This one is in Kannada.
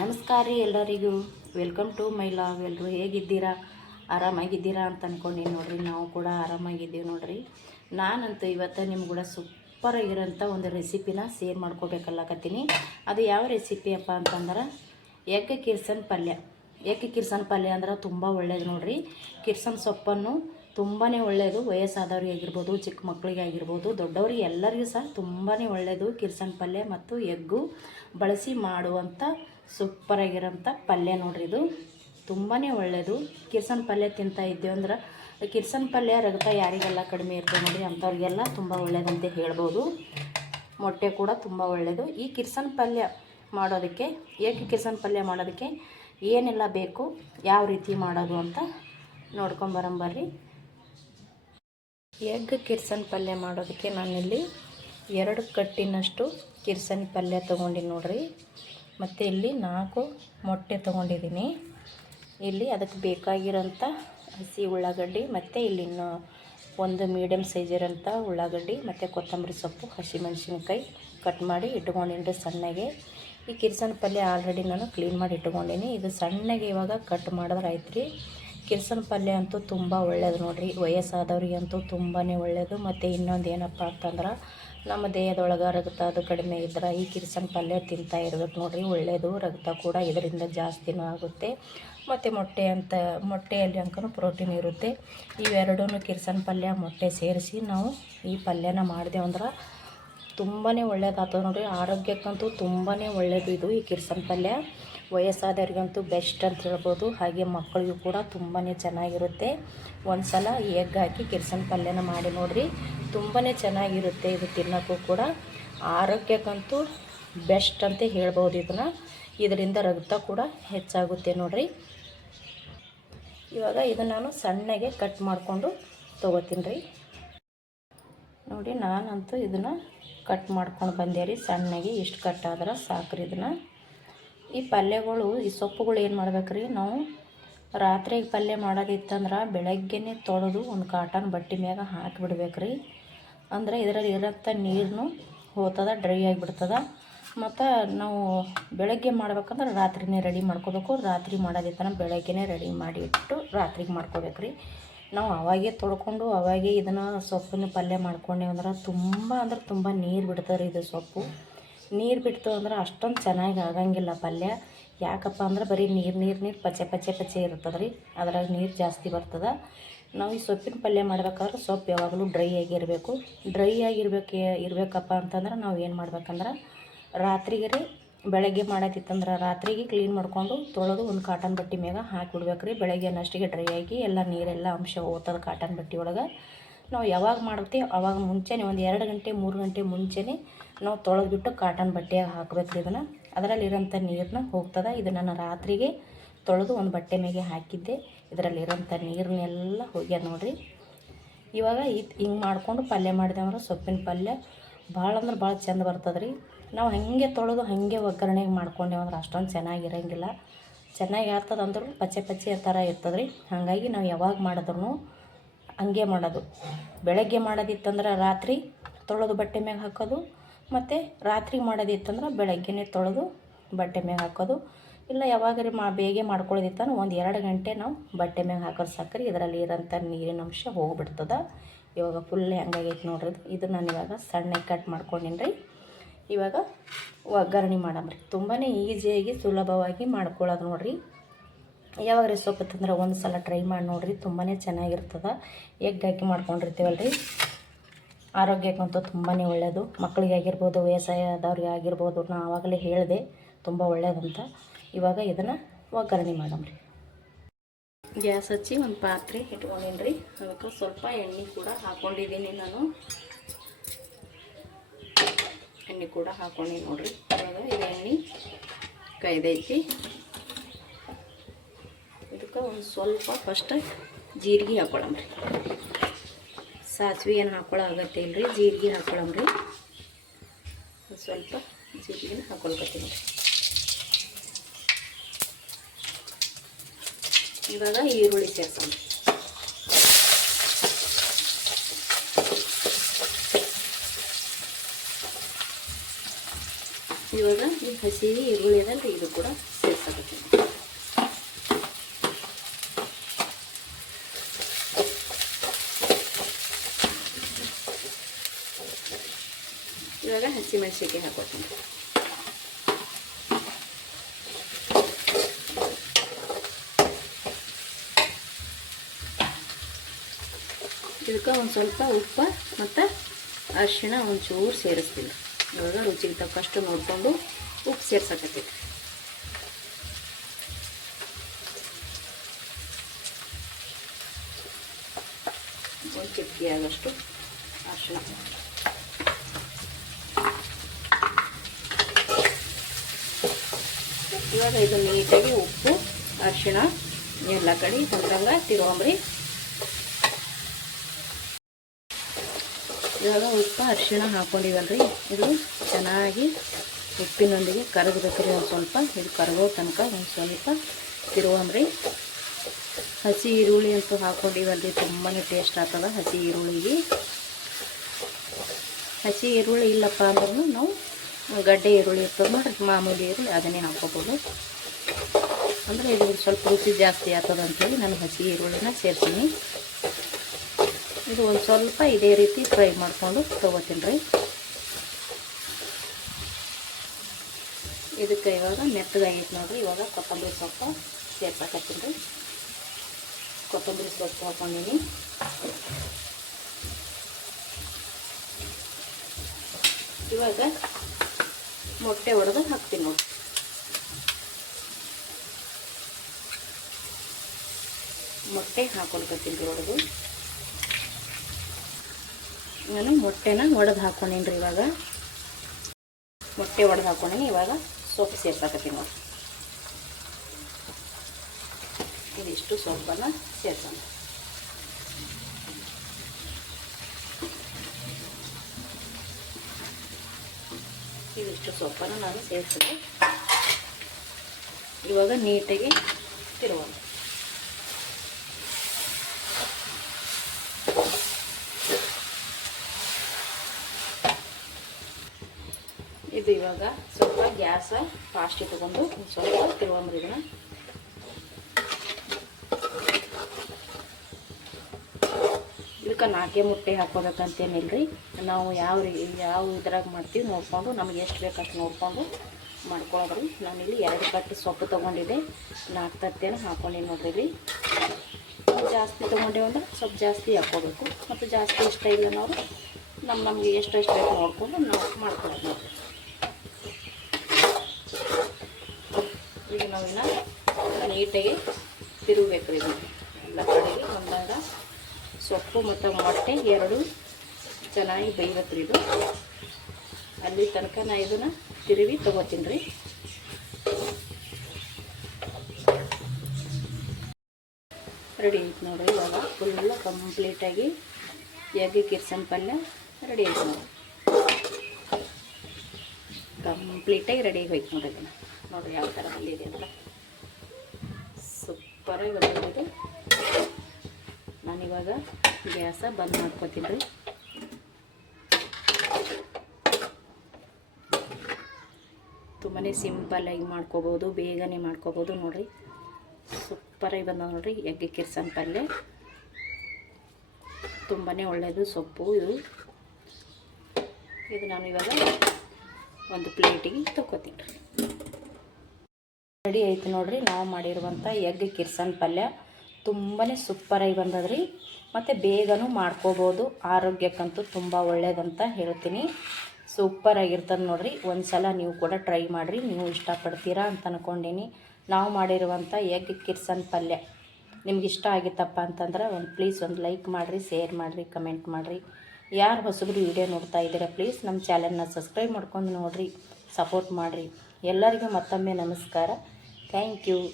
ನಮಸ್ಕಾರ ರೀ ಎಲ್ಲರಿಗೂ. ವೆಲ್ಕಮ್ ಟು ಮೈ ಲಾವ್ ಎಲ್ಲರೂ ಹೇಗಿದ್ದೀರಾ? ಆರಾಮಾಗಿದ್ದೀರಾ ಅಂತ ಅಂದ್ಕೊಂಡು ನೋಡ್ರಿ. ನಾವು ಕೂಡ ಆರಾಮಾಗಿದ್ದೀವಿ ನೋಡ್ರಿ. ನಾನಂತೂ ಇವತ್ತು ನಿಮ್ಗೆ ಕೂಡ ಸೂಪರಾಗಿರೋಂಥ ಒಂದು ರೆಸಿಪಿನ ಶೇರ್ ಮಾಡ್ಕೋಬೇಕಲ್ಲಕತ್ತೀನಿ. ಅದು ಯಾವ ರೆಸಿಪಿಯಪ್ಪ ಅಂತಂದ್ರೆ, ಎಗ್ ಕಿರ್ಸನ್ ಪಲ್ಯ. ಎಗ್ ಕಿರ್ಸನ್ ಪಲ್ಯ ಅಂದ್ರೆ ತುಂಬ ಒಳ್ಳೇದು ನೋಡ್ರಿ. ಕಿರ್ಸನ್ ಸೊಪ್ಪನ್ನು ತುಂಬಾ ಒಳ್ಳೆಯದು ವಯಸ್ಸಾದವ್ರಿಗೆ ಆಗಿರ್ಬೋದು, ಚಿಕ್ಕ ಮಕ್ಕಳಿಗೆ ಆಗಿರ್ಬೋದು, ದೊಡ್ಡವರಿಗೆ ಎಲ್ಲರಿಗೂ ಸಹ ತುಂಬಾ ಒಳ್ಳೆಯದು ಕಿರ್ಸನ್ ಪಲ್ಯ ಮತ್ತು ಎಗ್ಗು ಬಳಸಿ ಮಾಡುವಂಥ ಸೂಪರಾಗಿರೋಂಥ ಪಲ್ಯ ನೋಡ್ರಿ ಇದು. ತುಂಬಾ ಒಳ್ಳೆಯದು ಕಿರ್ಸನ್ ಪಲ್ಯ ತಿಂತಾ ಇದ್ದೇವೆ ಅಂದ್ರೆ ಕಿರ್ಸನ್ ಪಲ್ಯ, ರಗತ ಯಾರಿಗೆಲ್ಲ ಕಡಿಮೆ ಇರ್ತದೆ ನೋಡಿ ಅಂಥವ್ರಿಗೆಲ್ಲ ತುಂಬ ಒಳ್ಳೆಯದಂತ ಹೇಳ್ಬೋದು. ಮೊಟ್ಟೆ ಕೂಡ ತುಂಬ ಒಳ್ಳೆಯದು ಈ ಕಿರ್ಸನ್ ಪಲ್ಯ ಮಾಡೋದಕ್ಕೆ, ಏಕೆ ಕಿರ್ಸನ್ ಪಲ್ಯ ಮಾಡೋದಕ್ಕೆ ಏನೆಲ್ಲ ಬೇಕು, ಯಾವ ರೀತಿ ಮಾಡೋದು ಅಂತ ನೋಡ್ಕೊಂಬರಂಬರ್ರಿ ಎಗ್ ಕಿರ್ಸನ್ ಪಲ್ಯ ಮಾಡೋದಕ್ಕೆ ನಾನಿಲ್ಲಿ ಎರಡು ಕಟ್ಟಿನಷ್ಟು ಕಿರ್ಸನ್ ಪಲ್ಯ ತೊಗೊಂಡಿನಿ ನೋಡ್ರಿ. ಮತ್ತು ಇಲ್ಲಿ ನಾಲ್ಕು ಮೊಟ್ಟೆ ತೊಗೊಂಡಿದ್ದೀನಿ. ಇಲ್ಲಿ ಅದಕ್ಕೆ ಬೇಕಾಗಿರೋಂಥ ಹಸಿ ಉಳ್ಳಾಗಡ್ಡಿ ಮತ್ತು ಇಲ್ಲಿ ಇನ್ನು ಒಂದು ಮೀಡಿಯಮ್ ಸೈಜ್ ಇರೋಂಥ ಉಳ್ಳಾಗಡ್ಡಿ ಮತ್ತು ಕೊತ್ತಂಬರಿ ಸೊಪ್ಪು, ಹಸಿಮೆಣ್ಸಿನ್ಕಾಯಿ ಕಟ್ ಮಾಡಿ ಇಟ್ಕೊಂಡಿನಿ ಸಣ್ಣಗೆ. ಈ ಕಿರ್ಸನ್ ಪಲ್ಯ ಆಲ್ರೆಡಿ ನಾನು ಕ್ಲೀನ್ ಮಾಡಿ ಇಟ್ಕೊಂಡಿನಿ. ಇದು ಸಣ್ಣಗೆ ಇವಾಗ ಕಟ್ ಮಾಡಿದ್ರೆ ಆಯ್ತು ರೀ ಕಿರ್ಸನ್ ಪಲ್ಯ ಅಂತೂ ತುಂಬ ಒಳ್ಳೆಯದು ನೋಡಿರಿ. ವಯಸ್ಸಾದವ್ರಿಗಂತೂ ತುಂಬಾ ಒಳ್ಳೆಯದು ಮತ್ತು ಇನ್ನೊಂದು ಏನಪ್ಪ ಅಂತಂದ್ರೆ ನಮ್ಮ ದೇಹದೊಳಗೆ ರಕ್ತ ಅದು ಕಡಿಮೆ ಇದ್ರೆ ಈ ಕಿರ್ಸನ್ ಪಲ್ಯ ತಿಂತಾ ಇರ್ಬೇಕು ನೋಡಿರಿ ಒಳ್ಳೆಯದು ರಕ್ತ ಕೂಡ ಇದರಿಂದ ಜಾಸ್ತಿನೂ ಆಗುತ್ತೆ. ಮತ್ತು ಮೊಟ್ಟೆ ಅಂತ, ಮೊಟ್ಟೆಯಲ್ಲಿ ಅಂಕನೂ ಪ್ರೋಟೀನ್ ಇರುತ್ತೆ. ಇವೆರಡೂ ಕಿರ್ಸನ್ ಪಲ್ಯ, ಮೊಟ್ಟೆ ಸೇರಿಸಿ ನಾವು ಈ ಪಲ್ಯನ ಮಾಡಿದೆವು ಅಂದ್ರೆ ತುಂಬಾ ಒಳ್ಳೇದಾಗ್ತದೆ ನೋಡಿರಿ. ಆರೋಗ್ಯಕ್ಕಂತೂ ತುಂಬಾ ಒಳ್ಳೆಯದು ಇದು ಈ ಕಿರ್ಸನ್ ಪಲ್ಯ. ವಯಸ್ಸಾದವ್ರಿಗಂತೂ ಬೆಸ್ಟ್ ಅಂತ ಹೇಳ್ಬೋದು. ಹಾಗೆ ಮಕ್ಕಳಿಗೂ ಕೂಡ ತುಂಬಾ ಚೆನ್ನಾಗಿರುತ್ತೆ. ಒಂದು ಸಲ ಎಗ್ ಹಾಕಿ ಕಿರ್ಸನ್ ಪಲ್ಯನ ಮಾಡಿ ನೋಡಿರಿ. ತುಂಬಾ ಚೆನ್ನಾಗಿರುತ್ತೆ ಇದು ತಿನ್ನೋಕ್ಕೂ ಕೂಡ. ಆರೋಗ್ಯಕ್ಕಂತೂ ಬೆಸ್ಟ್ ಅಂತ ಹೇಳ್ಬೋದು ಇದನ್ನು. ಇದರಿಂದ ರಕ್ತ ಕೂಡ ಹೆಚ್ಚಾಗುತ್ತೆ ನೋಡಿರಿ. ಇವಾಗ ಇದನ್ನು ನಾನು ಸಣ್ಣಗೆ ಕಟ್ ಮಾಡಿಕೊಂಡು ತೊಗೋತೀನಿ ರೀ. ನೋಡಿ, ನಾನಂತೂ ಇದನ್ನು ಕಟ್ ಮಾಡ್ಕೊಂಡು ಬಂದೆ ರೀ. ಸಣ್ಣಗೆ ಇಷ್ಟು ಕಟ್ ಆದ್ರೆ ಸಾಕ್ರಿ ಇದನ್ನು. ಈ ಪಲ್ಯಗಳು, ಈ ಸೊಪ್ಪುಗಳು ಏನು ಮಾಡ್ಬೇಕ್ರಿ? ನಾವು ರಾತ್ರಿಗೆ ಪಲ್ಯ ಮಾಡೋದಿತ್ತಂದ್ರೆ ಬೆಳಗ್ಗೆನೇ ತೊಳೆದು ಒಂದು ಕಾಟನ್ ಬಟ್ಟೆ ಮ್ಯಾಗ ಹಾಕಿಬಿಡ್ಬೇಕು ರೀ ಅಂದರೆ ಇದರಲ್ಲಿ ಇರೋಂಥ ನೀರನ್ನು ಹೋಗ್ತದ ಡ್ರೈ ಆಗಿಬಿಡ್ತದ. ಮತ್ತು ನಾವು ಬೆಳಗ್ಗೆ ಮಾಡ್ಬೇಕಂದ್ರೆ ರಾತ್ರಿನೇ ರೆಡಿ ಮಾಡ್ಕೋಬೇಕು. ರಾತ್ರಿ ಮಾಡೋದಿತ್ತಂದ್ರೆ ಬೆಳಗ್ಗೆನೇ ರೆಡಿ ಮಾಡಿ ಇಟ್ಟು ರಾತ್ರಿಗೆ ಮಾಡ್ಕೋಬೇಕು ರೀ ನಾವು ಅವಾಗೇ ತೊಳ್ಕೊಂಡು, ಅವಾಗೇ ಇದನ್ನು ಸೊಪ್ಪಿನ ಪಲ್ಯ ಮಾಡ್ಕೊಂಡೇವಂದ್ರೆ ತುಂಬ ಅಂದ್ರೆ ತುಂಬ ನೀರು ಬಿಡ್ತಾರೆ ಇದು ಸೊಪ್ಪು. ನೀರು ಬಿಡ್ತು ಅಂದ್ರೆ ಅಷ್ಟೊಂದು ಚೆನ್ನಾಗಿ ಆಗಂಗಿಲ್ಲ ಪಲ್ಯ. ಯಾಕಪ್ಪ ಅಂದ್ರೆ ಬರೀ ನೀರು ನೀರು ನೀರು ಪಚೆ ಪಚೆ ಪಚೆ ಇರ್ತದೆ ರೀ ಅದ್ರಾಗ ನೀರು ಜಾಸ್ತಿ ಬರ್ತದೆ. ನಾವು ಈ ಸೊಪ್ಪಿನ ಪಲ್ಯ ಮಾಡ್ಬೇಕಾದ್ರೆ ಸೊಪ್ಪು ಯಾವಾಗಲೂ ಡ್ರೈ ಆಗಿರಬೇಕು ಡ್ರೈ ಆಗಿರ್ಬೇಕು ಇರಬೇಕಪ್ಪ ಅಂತಂದ್ರೆ ನಾವು ಏನು ಮಾಡ್ಬೇಕಂದ್ರೆ ರಾತ್ರಿಗೆ ರೀ ಬೆಳಗ್ಗೆ ಮಾಡತ್ತಿತ್ತಂದ್ರೆ ರಾತ್ರಿಗೆ ಕ್ಲೀನ್ ಮಾಡ್ಕೊಂಡು ತೊಳೆದು ಒಂದು ಕಾಟನ್ ಬಟ್ಟೆ ಮ್ಯಾಗ ಹಾಕಿಬಿಡ್ಬೇಕು ರೀ. ಬೆಳಗ್ಗೆ ಅನ್ನಷ್ಟಿಗೆ ಡ್ರೈ ಆಗಿ ಎಲ್ಲ ನೀರೆಲ್ಲ ಅಂಶ ಹೋಗ್ತದೆ ಕಾಟನ್ ಬಟ್ಟೆ ಒಳಗೆ. ನಾವು ಯಾವಾಗ ಮಾಡ್ತೀವಿ, ಅವಾಗ ಮುಂಚೆನೇ ಒಂದು ಎರಡು ಗಂಟೆ, ಮೂರು ಗಂಟೆ ಮುಂಚೆನೇ ನಾವು ತೊಳೆದ್ಬಿಟ್ಟು ಕಾಟನ್ ಬಟ್ಟೆಯಾಗ ಹಾಕ್ಬೇಕು ಇದನ್ನು. ಅದರಲ್ಲಿರೋಂಥ ನೀರನ್ನ ಹೋಗ್ತದೆ. ಇದು ನಾನು ರಾತ್ರಿಗೆ ತೊಳೆದು ಒಂದು ಬಟ್ಟೆ ಮೇಲೆ ಹಾಕಿದ್ದೆ. ಇದರಲ್ಲಿರೋಂಥ ನೀರನ್ನೆಲ್ಲ ಹೋಗ್ಯದ ನೋಡಿರಿ. ಇವಾಗ ಇದು ಹಿಂಗೆ ಮಾಡಿಕೊಂಡು ಪಲ್ಯ ಮಾಡಿದೆವಂದ್ರೆ ಸೊಪ್ಪಿನ ಪಲ್ಯ. ಭಾಳ ಅಂದ್ರೆ ಭಾಳ ಚೆಂದ ಬರ್ತದೆ ರೀ ನಾವು ಹಾಗೆ ತೊಳೆದು ಹಾಗೆ ಒಗ್ಗರಣೆಗೆ ಮಾಡ್ಕೊಂಡೇವಂದ್ರೆ ಅಷ್ಟೊಂದು ಚೆನ್ನಾಗಿರಂಗಿಲ್ಲ ಚೆನ್ನಾಗಿ ಆಗ್ತದಂದ್ರೂ ಪಚ್ಚೆ ಪಚ್ಚೆ ಥರ ಇರ್ತದೆ ರೀ ಹಾಗಾಗಿ ನಾವು ಯಾವಾಗ ಮಾಡಿದ್ರು ಹಂಗೆ ಮಾಡೋದು. ಬೆಳಗ್ಗೆ ಮಾಡೋದಿತ್ತಂದ್ರೆ ರಾತ್ರಿ ತೊಳೆದು ಬಟ್ಟೆ ಮ್ಯಾಗ ಹಾಕೋದು, ಮತ್ತು ರಾತ್ರಿ ಮಾಡೋದಿತ್ತಂದ್ರೆ ಬೆಳಗ್ಗೆನೇ ತೊಳೆದು ಬಟ್ಟೆ ಮ್ಯಾಗ ಹಾಕೋದು. ಇಲ್ಲ ಯಾವಾಗರಿ ಮಾ ಬೇಗ ಮಾಡ್ಕೊಳ್ಳೋದಿತ್ತಂದ್ರೆ ಒಂದು ಎರಡು ಗಂಟೆ ನಾವು ಬಟ್ಟೆ ಮ್ಯಾಗ ಹಾಕೋದು ಸಕ್ಕರೆ ಇದರಲ್ಲಿ ಇರೋಂಥ ನೀರಿನ ಅಂಶ ಹೋಗ್ಬಿಡ್ತದೆ. ಇವಾಗ ಫುಲ್ ಹೆಂಗಾಗೈತೆ ನೋಡ್ರಿ ಇದು. ನಾನು ಇವಾಗ ಸಣ್ಣ ಕಟ್ ಮಾಡ್ಕೊಂಡಿನಿ ರೀ. ಇವಾಗ ಒಗ್ಗರಣೆ ಮಾಡಮ್ರಿ ತುಂಬಾ ಈಸಿಯಾಗಿ ಸುಲಭವಾಗಿ ಮಾಡ್ಕೊಳ್ಳೋದು ನೋಡಿರಿ. ಯಾವಾಗ ರೀ ಸೊಪ್ಪು ತಂದ್ರೆ ಒಂದು ಸಲ ಟ್ರೈ ಮಾಡಿ ನೋಡಿರಿ ತುಂಬಾ ಚೆನ್ನಾಗಿರ್ತದೆ. ಎಗ್ ಹಾಕಿ ಮಾಡ್ಕೊಂಡಿರ್ತೀವಲ್ಲ ರೀ ಆರೋಗ್ಯಕ್ಕಂತೂ ತುಂಬಾ ಒಳ್ಳೆಯದು ಮಕ್ಕಳಿಗೆ ಆಗಿರ್ಬೋದು, ವಯಸ್ಸಾದವ್ರಿಗೆ ಆಗಿರ್ಬೋದು, ನಾ ಆವಾಗಲೇ ಹೇಳಿದೆ, ತುಂಬ ಒಳ್ಳೆಯದಂತ ಇವಾಗ ಇದನ್ನು ಒಗ್ಗರಣೆ ಮಾಡಮ್ರಿ. ಗ್ಯಾಸ್ ಹಚ್ಚಿ ಒಂದು ಪಾತ್ರೆ ಇಟ್ಕೊಂಡಿನಿ ರೀ ಅದಕ್ಕೆ ಸ್ವಲ್ಪ ಎಣ್ಣೆ ಕೂಡ ಹಾಕ್ಕೊಂಡಿದ್ದೀನಿ ನಾನು. ಎಣ್ಣೆ ಕೂಡ ಹಾಕ್ಕೊಂಡಿ ನೋಡಿರಿ. ಇವಾಗ ಇದು ಎಣ್ಣೆ ಕೈದೈತಿ. ಇದಕ್ಕೆ ಒಂದು ಸ್ವಲ್ಪ ಫಸ್ಟ್ ಜೀರಿಗೆ ಹಾಕ್ಕೊಳಮ್ರಿ ಸಾಸಿವೆ ಏನು ಹಾಕೊಳ್ಳೋ ಇಲ್ಲ ರೀ ಜೀರಿಗೆ ಹಾಕ್ಕೊಳಮ್ರಿ ಸ್ವಲ್ಪ ಜೀರಿಗೆ ಹಾಕೊಳ್ಕತ್ತೀನಿ ಇವಾಗ ಈರುಳ್ಳಿ ಸೇರ್ಸೋಣ. ಇವಾಗ ಈ ಹಸಿ ಈರುಳ್ಳಿ ಅದಲ್ರಿ, ಇದು ಕೂಡ ಸೇರ್ಸೋಣ ಹಸಿಮೆಣಸಿಗೆ ಹಾಕೋತೀನಿ ಇದಕ್ಕೆ ಒಂದು ಸ್ವಲ್ಪ ಉಪ್ಪು ಮತ್ತು ಅರಿಶಿಣ ಒಂಚೂರು ಸೇರಿಸ್ತೀನಿ. ಇವಾಗ ರುಚಿಗೆ ತಕ್ಕಷ್ಟು ನೋಡಿಕೊಂಡು ಉಪ್ಪು ಸೇರ್ಸಕತ್ತೀನಿ ಒಂದು ಚಿಟಿಕೆ ಆಗೋಷ್ಟು ಇವಾಗ ಇದು ನೀಟಾಗಿ ಉಪ್ಪು, ಅರಿಶಿಣ, ಎಲ್ಲ ಕಡೆ ಹೊಂದಂಗ ತಿರುವಂಬ್ರಿ ಇವಾಗ ಉಪ್ಪು, ಅರಿಶಿಣ ಹಾಕೊಂಡಿವಲ್ರಿ. ಇದು ಚೆನ್ನಾಗಿ ಉಪ್ಪಿನೊಂದಿಗೆ ಕರಗಬೇಕ್ರಿ ಒಂದು ಸ್ವಲ್ಪ. ಇದು ಕರಗೋ ತನಕ ಒಂದು ಸ್ವಲ್ಪ ತಿರುವಂಬ್ರಿ ಹಸಿ ಈರುಳ್ಳಿ ಅಂತೂ ಹಾಕೊಂಡಿವಲ್ರಿ ತುಂಬಾ ಟೇಸ್ಟ್ ಆಗ್ತದ ಹಸಿ ಈರುಳ್ಳಿಗೆ. ಹಸಿ ಈರುಳ್ಳಿ ಇಲ್ಲಪ್ಪ ಅಂದ್ರೂ ನಾವು ಗಡ್ಡೆ ಈರುಳ್ಳಿ ಇರ್ತದೆ ನೋಡ್ರಿ, ಮಾಮೂಲಿ ಈರುಳ್ಳಿ, ಅದನ್ನೇ ಹಾಕ್ಕೋಬೋದು. ಅಂದರೆ ಇದು ಸ್ವಲ್ಪ ರುಚಿ ಜಾಸ್ತಿ ಆಗ್ತದೆ ಅಂಥೇಳಿ ನಾನು ಹಸಿ ಈರುಳ್ಳಿನ ಸೇರ್ತೀನಿ. ಇದು ಒಂದು ಸ್ವಲ್ಪ ಇದೇ ರೀತಿ ಫ್ರೈ ಮಾಡಿಕೊಂಡು ತೊಗೋತೀನಿ ರೀ. ಇದಕ್ಕೆ ಇವಾಗ ಮೆತ್ತಗಾಗೈತೆ ನೋಡ್ರಿ, ಇವಾಗ ಕೊತ್ತಂಬರಿ ಸೊಪ್ಪು ಸೇರ್ಸಕತ್ತೀನಿ ರೀ. ಕೊತ್ತಂಬರಿ ಸೊಪ್ಪು ಹಾಕೊಂಡೀನಿ. ಇವಾಗ ಮೊಟ್ಟೆ ಒಡೆದು ಹಾಕ್ತೀನಿ ನೋಡಿ. ಮೊಟ್ಟೆ ಹಾಕೊಳ್ಕೊತೀನಿ ರೀ ಒಡೆದು. ನಾನು ಮೊಟ್ಟೆನ ಒಡೆದು ರೀ ಇವಾಗ. ಮೊಟ್ಟೆ ಒಡೆದು ಹಾಕೊಂಡೀನಿ, ಇವಾಗ ಸೊಪ್ಪು ಸೇರ್ಸಾಕತ್ತೀನಿ ನೋಡಿ. ಇದಿಷ್ಟು ಸೊಪ್ಪನ್ನು ಸೇರ್ಸೋಣ. ಇದಿಷ್ಟು ಸೊಪ್ಪನ್ನು ನಾನು ಸೇರಿಸಿದೆ. ಇವಾಗ ನೀಟಾಗಿ ತಿರುವೋಣ ಇದು ಇವಾಗ ಸ್ವಲ್ಪ ಗ್ಯಾಸ ಫಾಸ್ಟಿಗೆ ತಗೊಂಡು ಸ್ವಲ್ಪ ತಿರುವಂಬ್ರಿ ಇದಕ್ಕೆ ನಾಲ್ಕೇ ಮುಟ್ಟೆ ಹಾಕೋಬೇಕಂತೇನಿಲ್ರಿ. ನಾವು ಯಾವ ರೀ, ಯಾವ ಇದ್ರಾಗ ಮಾಡ್ತೀವಿ ನೋಡ್ಕೊಂಡು ನಮ್ಗೆ ಎಷ್ಟು ಬೇಕು ನೋಡಿಕೊಂಡು ಮಾಡ್ಕೊಳ್ಳೋದ್ರಿ. ನಾನಿಲ್ಲಿ ಎರಡು ಕಟ್ಟು ಸೊಪ್ಪು ತೊಗೊಂಡಿದ್ದೆ. ನಾಲ್ಕು ತತ್ತೇನು ಹಾಕೊಂಡಿ ನೋಡ್ರಿ ಇಲ್ಲಿ. ಜಾಸ್ತಿ ತೊಗೊಂಡೇವು ಅಂದ್ರೆ ಸ್ವಲ್ಪ ಜಾಸ್ತಿ ಹಾಕ್ಕೋಬೇಕು. ಮತ್ತು ಜಾಸ್ತಿ ಇಷ್ಟ ಇಲ್ಲ ನಾವು ನಮ್ಮ ನಮಗೆ ಎಷ್ಟು ಎಷ್ಟು ಬೇಕು ನೋಡಿಕೊಂಡು ನಾವು ಮಾಡ್ಕೊಳ್ಳೋದು ನೋಡ್ರಿ. ಈಗ ನಾವಿನ್ನ ನೀಟಾಗಿ ತಿರುಗಬೇಕು ರೀ ಎಲ್ಲ ಕಡೆಗೆ ಒಂದಾಗ ಸೊಪ್ಪು ಮತ್ತು ಮೊಟ್ಟೆ ಎರಡು ಚೆನ್ನಾಗಿ ಬೈವತ್ರಿ ಇದು. ಅಲ್ಲಿ ತನಕ ನಾ ಇದನ್ನು ತಿರುವಿ ತೊಗೋತೀನಿ ರೀ. ರೆಡಿ ಐತೆ ನೋಡಿರಿ ಇವಾಗ ಫುಲ್ಲು ಕಂಪ್ಲೀಟಾಗಿ ಎಗ್ಗೆ ಕಿರ್ಸಂ ಪಲ್ಯ ರೆಡಿ ಆಯ್ತು ನೋಡಿ ಕಂಪ್ಲೀಟಾಗಿ ರೆಡಿ ಹೋಯ್ತು ಅದನ್ನು ನೋಡಿರಿ ಯಾವ ಥರ ಬಂದಿದೆ ಅಂತ. ಸೂಪರಾಗಿ ಬಂದಿದೆ ನಾನಿವಾಗ ಗ್ಯಾಸ ಬಂದ್ ಮಾಡ್ಕೋತೀನಿ ರೀ. ತುಂಬಾ ಸಿಂಪಲ್ಲಾಗಿ ಮಾಡ್ಕೋಬೋದು, ಬೇಗನೆ ಮಾಡ್ಕೋಬೋದು ನೋಡಿರಿ. ಸೂಪರಾಗಿ ಬಂದ ನೋಡಿರಿ ಎಗ್ಗೆ ಕಿರ್ಸನ್ ಪಲ್ಯ. ತುಂಬಾ ಒಳ್ಳೆಯದು ಸೊಪ್ಪು ಇದು. ಇದು ನಾನು ಇವಾಗ ಒಂದು ಪ್ಲೇಟಿಗೆ ತಗೋತೀನಿ ರೆಡಿ ಆಯ್ತು ನೋಡ್ರಿ, ನಾವು ಮಾಡಿರುವಂಥ ಎಗ್ ಕಿರ್ಸನ್ ಪಲ್ಯ. ತುಂಬಾ ಸೂಪರಾಗಿ ಬಂದದ್ರಿ. ಮತ್ತು ಬೇಗನೂ ಮಾಡ್ಕೋಬೋದು. ಆರೋಗ್ಯಕ್ಕಂತೂ ತುಂಬ ಒಳ್ಳೇದಂತ ಹೇಳ್ತೀನಿ. ಸೂಪರಾಗಿರ್ತದೆ ನೋಡಿರಿ. ಒಂದು ಸಲ ನೀವು ಕೂಡ ಟ್ರೈ ಮಾಡಿರಿ. ನೀವು ಇಷ್ಟಪಡ್ತೀರಾ ಅಂತ ಅಂದ್ಕೊಂಡೀನಿ ನಾವು ಮಾಡಿರುವಂಥ ಎಗ್ ಕಿರ್ಸನ್ ಪಲ್ಯ. ನಿಮ್ಗೆ ಇಷ್ಟ ಆಗಿತ್ತಪ್ಪ ಅಂತಂದ್ರೆ ಒಂದು ಪ್ಲೀಸ್ ಒಂದು ಲೈಕ್ ಮಾಡಿರಿ ಶೇರ್ ಮಾಡಿರಿ ಕಮೆಂಟ್ ಮಾಡಿರಿ. ಯಾರು ಹೊಸಬ್ರು ವಿಡಿಯೋ ನೋಡ್ತಾ ಇದ್ದೀರಾ ಪ್ಲೀಸ್ ನಮ್ಮ ಚಾನಲ್ನ ಸಬ್ಸ್ಕ್ರೈಬ್ ಮಾಡ್ಕೊಂಡು ನೋಡಿರಿ ಸಪೋರ್ಟ್ ಮಾಡಿರಿ. ಎಲ್ಲರಿಗೂ ಮತ್ತೊಮ್ಮೆ ನಮಸ್ಕಾರ. Thank you